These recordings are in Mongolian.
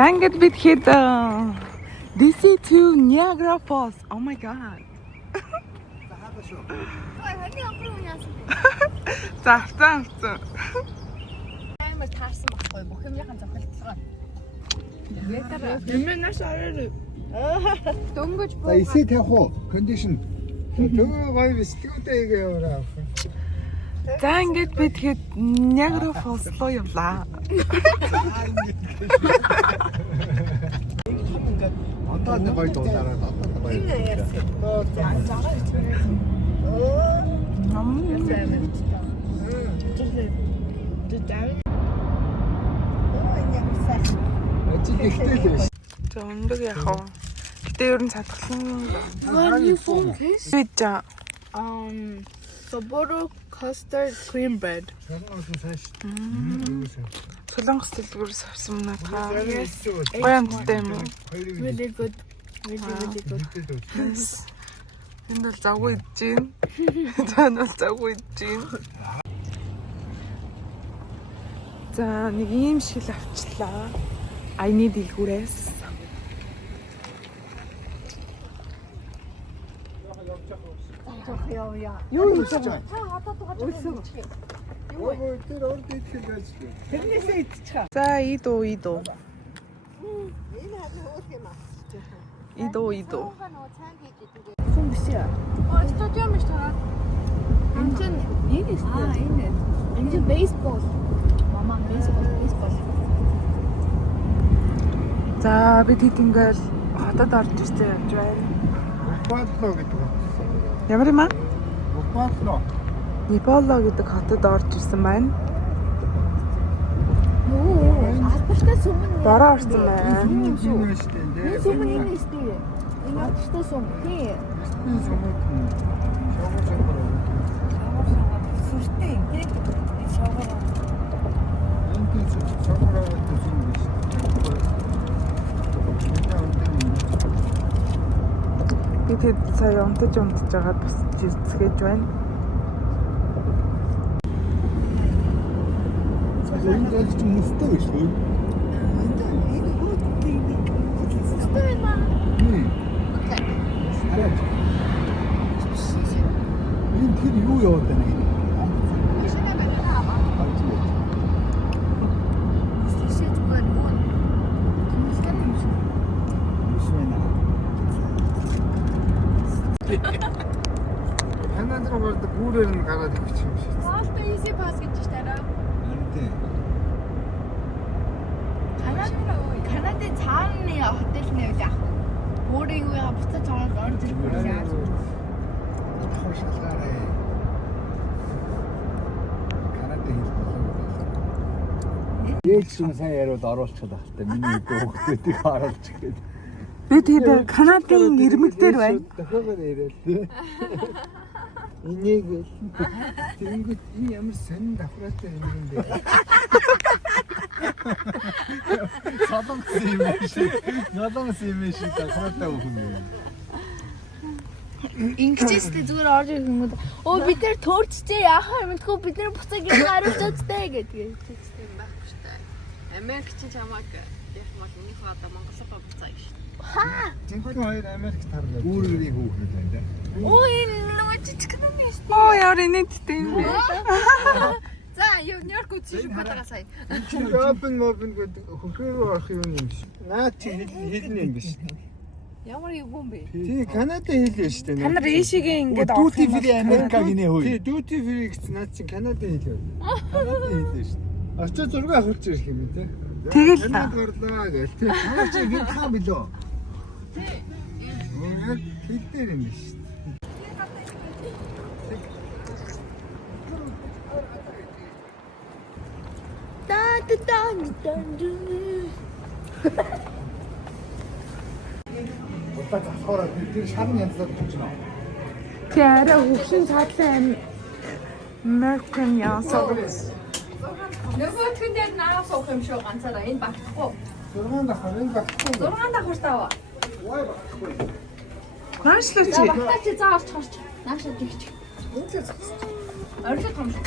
Dang it, bit this is to Niagara Falls. Oh my god. Захтан. Амар таарсан баггүй бүх юмныхан зохилтолгоо. Юмнаас арай. Дөнгөж За эсээ тавих уу? Кондишн. Төгөө гоё биш. Тэгвэл яваа. Dang it, bit Niagara Falls руу явлаа. Одоо нэг гоё дуулаараа одоо гоё. Ихтэй л биш. За өндөг яхав. Гэтэ ер нь цадгалсан. New phone case? Үйчаа. Saboro custard cream bread. Солонгос дэлгүүрээс авсан надаа. Баянтай юм уу? Really good. Really good. Энд бол завгүй идэж гин. Цаана бол завгүй идэж гин. За нэг ийм шиг л авчлаа. Айны дэлгүүрээс. Юу юм бэ? Тэрнээсээ идчихээ. За идөө. Идөө. Сум бисээ. Стадиум биш таа. Энэчэн энэ энэ. Энэ бейсбол. Мама бейсбол. За бид хэд ингээл хотод орж ирсэн явж байна. Буквально гэдэг. Ямар юм аа? Буквально. Неполо гэдэг хотод орж ирсэн байна. Албартай сум нь. Бороо орсон байна. Юм шүү дээ. Сум нь энэ шүү. Энэ албартай сум. Тий. Сүртэй тий. Шавар. Бид хэд сая унтаж жагаад бас зэцгээж байна. Энэ л ч мөстэй биш үү? Стой маа. Энэ тэр юу яваад байна юм? Машина байна аа. Сишээ зүгээр юу? Тэмүүлсэн юм шиг. Канад руу гардаг гүүрээр нь гараад ирчих юм шиг. Фалта easy pass гэж байна. Тийм. Канадын цааны хотелны үйл яг өөрийгөө буцаж аваад орж ирэх юм яаж Хоо шалгаарай. Канадын хэл болов. Ээж чинь сайн яриад оруулчихад багтаа. Миний хүүхдүүдийг харуулж гээд. Бид хэд Канадын ирмэг дээр байна. Дахиад яриад тий. Энийг тэнгүүд энэ ямар сонин давхраатай юм бэ? Солонгос юм шиг давхраатай өгөн юм. Ингэжтэй зүгээр орж ирэх юм уу? Оо бид нэр төөрчтэй яахаа мэдгүй бид нэр буцаа гэрээ харуулж үзтэй гэдгийг. Тэстэй байхгүй шүү дээ. Америк чи чамаг яг мал өнөөхөө одоо Монголоо буцаа гэж. Хаа? Тэнгүүд хоёр Америкт тарлаа. Гүүрийн хүүхэд байна да. Оо энэ нөгөө жижиг юм биш үү? Оо яар инээдтэй юм бэ. За, Нью-Йорк үзчих байгаа сая. Чи open гэдэг хөрхөө рүү орох юм биш. Наад чи хэлнэ юм биш. Ямар юм бэ? Тий, Канадын хэл байна шүү дээ. Та нар ээшигээ ингээд Duty free Америкаг инээ хөөе. Тий, duty free гэсэн наад чи Канадын хэл байна. Канадын хэл байна шүү дээ. Очоо зураг авахч ирэх юм тий. Тэгэл та. Канад гарлаа гэл тий. Ямар чи хэд хаа билөө? Тий. Яг хэл дээр юм биш. Утаа засахаараа тэр шарн янзлаад өгч байна. Тэ арай хөвшин цаадлан American ясаа. Нөгөө түндээр наа суух юм шүү ганцаараа энэ багтахгүй. 6 дахаар энэ багтахгүй. 6 давхар таа. Вай багтахгүй. Наашлаач. За багтаач заавал чорч. Наашаа дэгч. Үнэхээр зогсож. Орилоо томлоо.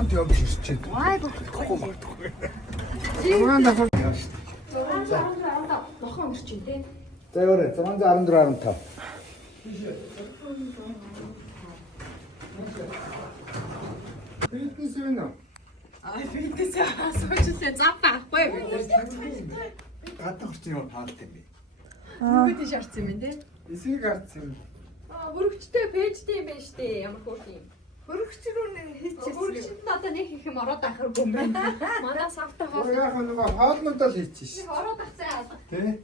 хамт явж ирчээд. Вай болохгүй маа. Манай дахин Бохон өрчин тий. за яваарай 614.5. Фитнес вэ? Фитнес асуучихсан зав байхгүй. Гадаа орчин юм хаалт юм би. Бүгд шаарсан юм тий. Эсийг гарцсан. Хөрөгчтэй пэйжтэй юм байна штэ. Ямар хөөрх юм. Хөрөгч рүү хийчихсэн. Хөрөгчөнд одоо нэг их юм ороод ахаргүй юм байна. Манаас автаа хоол. Яг нэг хоолнуудаа л хийчих шээ. Ороод ахцаа. Тэ?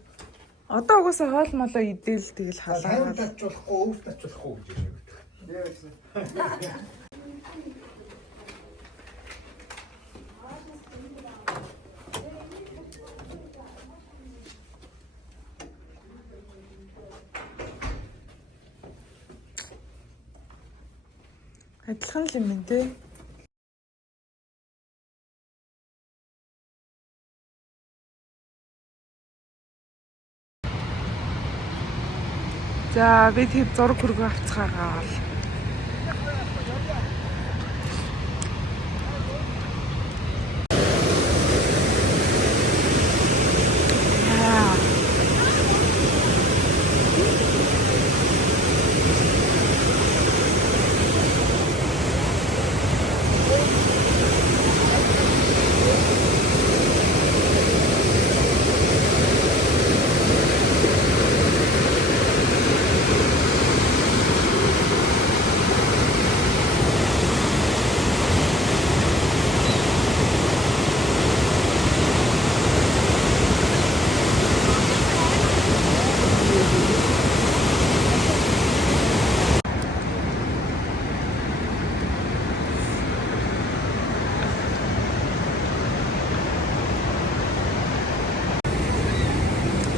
Одоо угаасаа хоол молоо идэл тэгэл халаа. Хайр татчихгүй, өвс татчихгүй гэж байна. Адилхан л юм байна те. За бид хэд зураг хөргөө авцгаагаал.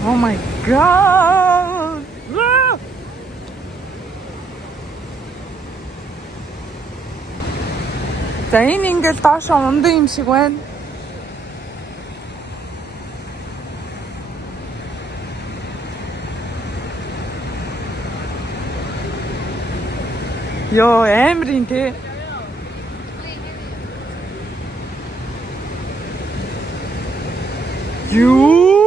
Oh my god! Ah! За энэ ингээл доошоо ундан юм шиг байна. Йоо амрын те. Юу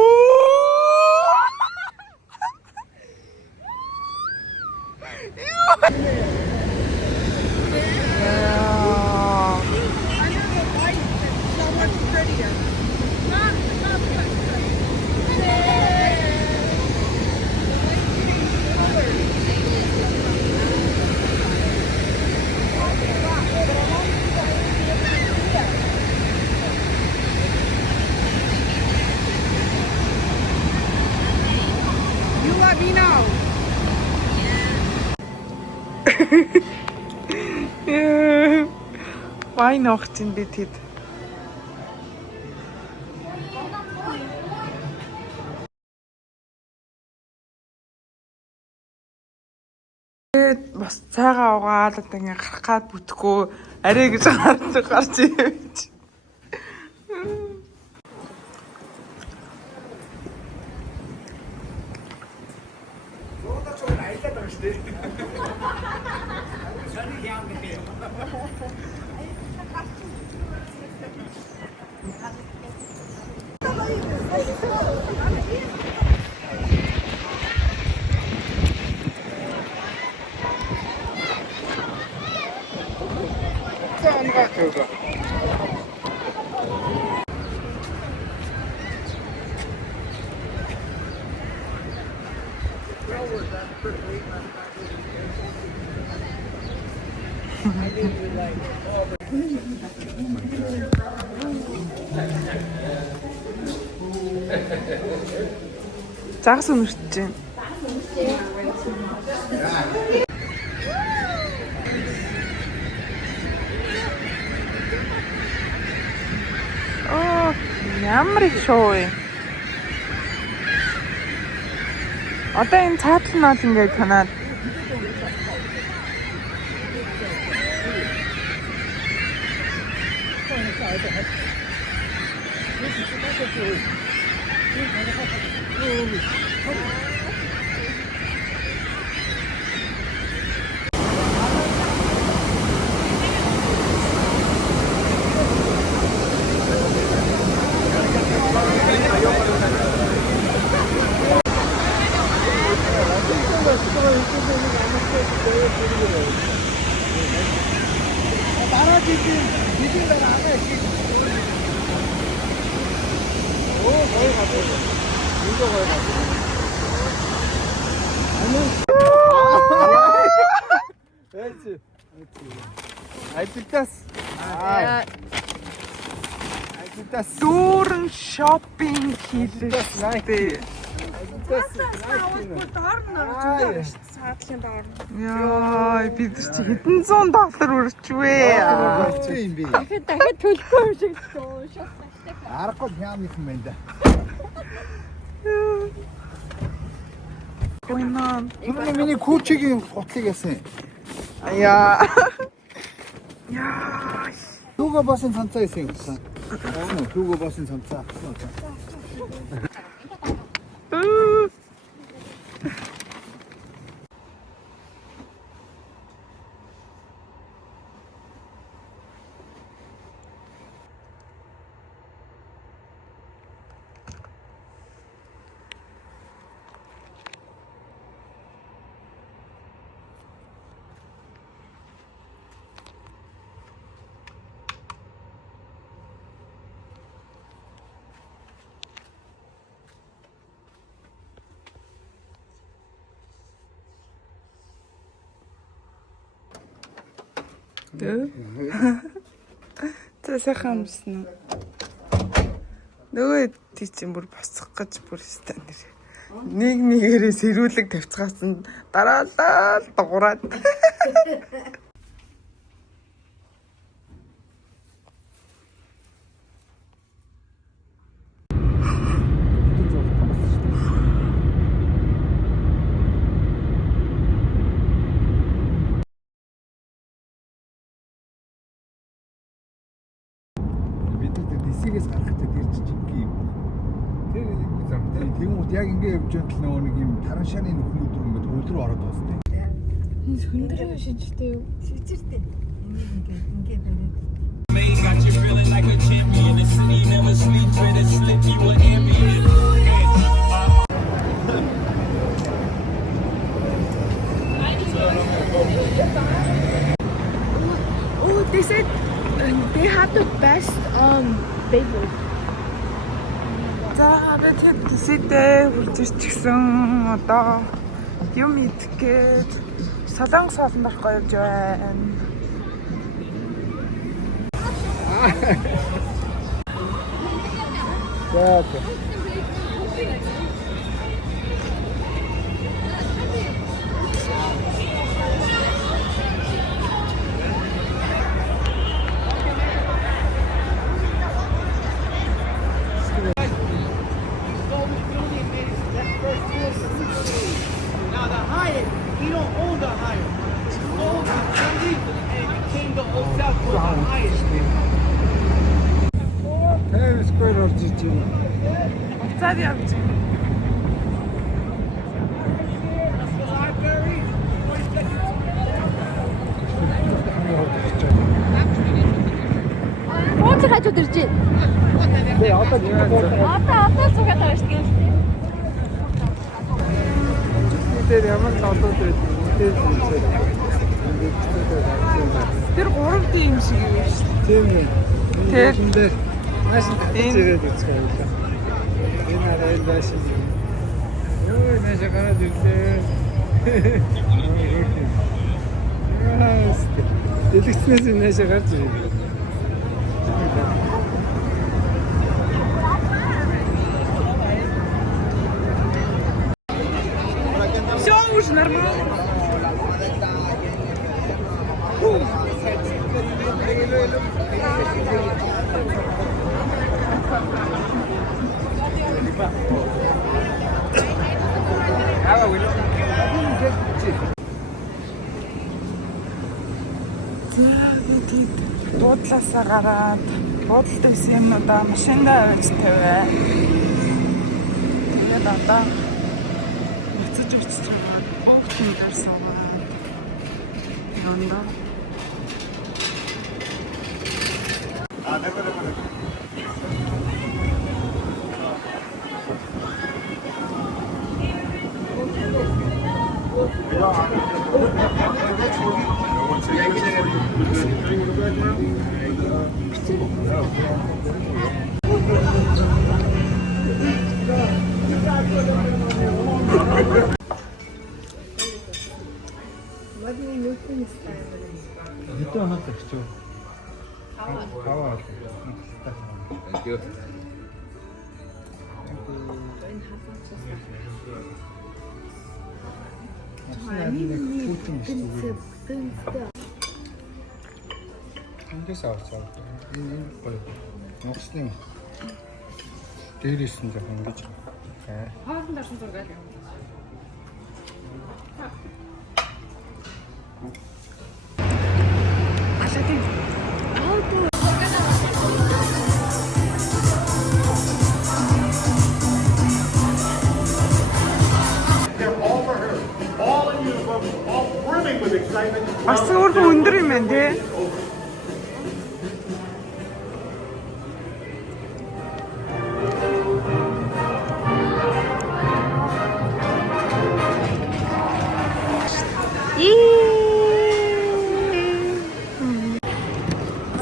Вайн авах чинь би тэд. Бас цайгаа угаад одоо ингээ гарах гад бүтэхгүй арай гэж гарч ивэж. Загас өнөрч чинь. Оо, ямар их шоу юм. Одоо энэ цаатал нь бол ингээд танаад жилийн дараа анаа их. Оо гоё гадаг. Эндээ гоё гадаг. Эцэг. Айдтас. Айдтас. Дүүрэн шопинг хийлээ. Яа, бид чи хэдэн зуун доллар өрчвэ. юм би. Дахиад төлөхгүй юм шиг шүү. Аргагүй хямнах юм байна да. Гойнон. Энэ миний күүчигийн готлыг яасан. Яа. Яа. Түүгээ босын цанцаа исэн гэсэн. Түүгээ босын цанцаа. Тэ сайхан юмсан уу? Нөгөө тийч бүр босох гэж бүр стан нэр. Нэг нэгээрээ сэрүүлэг тавьцгаасан дараалал дуурайд. Дисгээс гарахтай тэр жижиг юм. Тэр зам тэгмүүд яг ингэ явж байгаа л нөгөө нэг юм тараншааны нөхнүүд рүү ингэ хөл рүү ороод байна. Хүндрээ шижтэй юу? Шижиртэй. Ингээ бариад. Got you feeling like a champion. The city never sleeps, better slip you an ambient. Oh, they said they have the best bagel. За бид хэд гисэдээ хурж ирчихсэн. Одоо юм идэх гээд Солонгос хоолнд орох явж байна. За. Now the Hyatt, he don't own the Hyatt. He owns the building and came to hotel for the Hyatt. Тайвс сквер орж иж байна. Уцаар явж байна. Бууч хажууд ирж байна. Тэгээ одоо Одоо цугаад байгаа шүү дээ. тэр ямар толгойд байдаг. Тэр 3D юм шиг юм шүү дээ. Тийм үү. Тэр дээр маш их зэрэг үзэх юм байна. Энэ арай дэш. Ой, нэш гараад ирлээ. Дэлгэцнээс нэш гарч ирлээ. Все уже нормально. Дуудлаасаа гараад буудалд байсан юмнуудаа машиндаа авч тавиа. Тэгээд одоо буцаж байгаа. Бүгд дээр суугаад. Яндаа. Хэдэн хоног өгчөө? 5. Thank you. Эндээс авцаа. Энэ гоё. Нугсны дээрээс нь жоохон ингэж. Хаалт дарсан зураг юм. Бас өөрөө өндөр юм байна тий.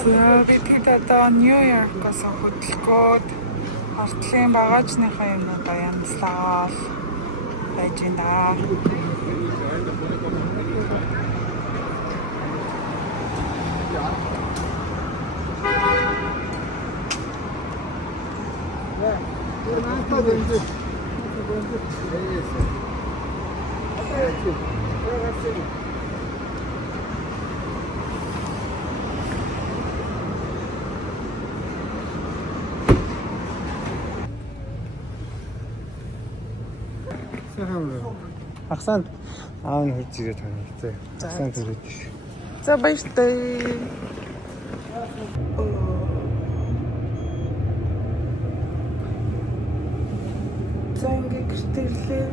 За бид одоо Нью-Йоркоос хөдөлгөөд артлын багажныхаа юмудаа янзлаад байж байна. Ахсан аав нь хурц ирээд танилцъя. Ахсан төрөд. За баяртай. За ингээ гэртэлээ.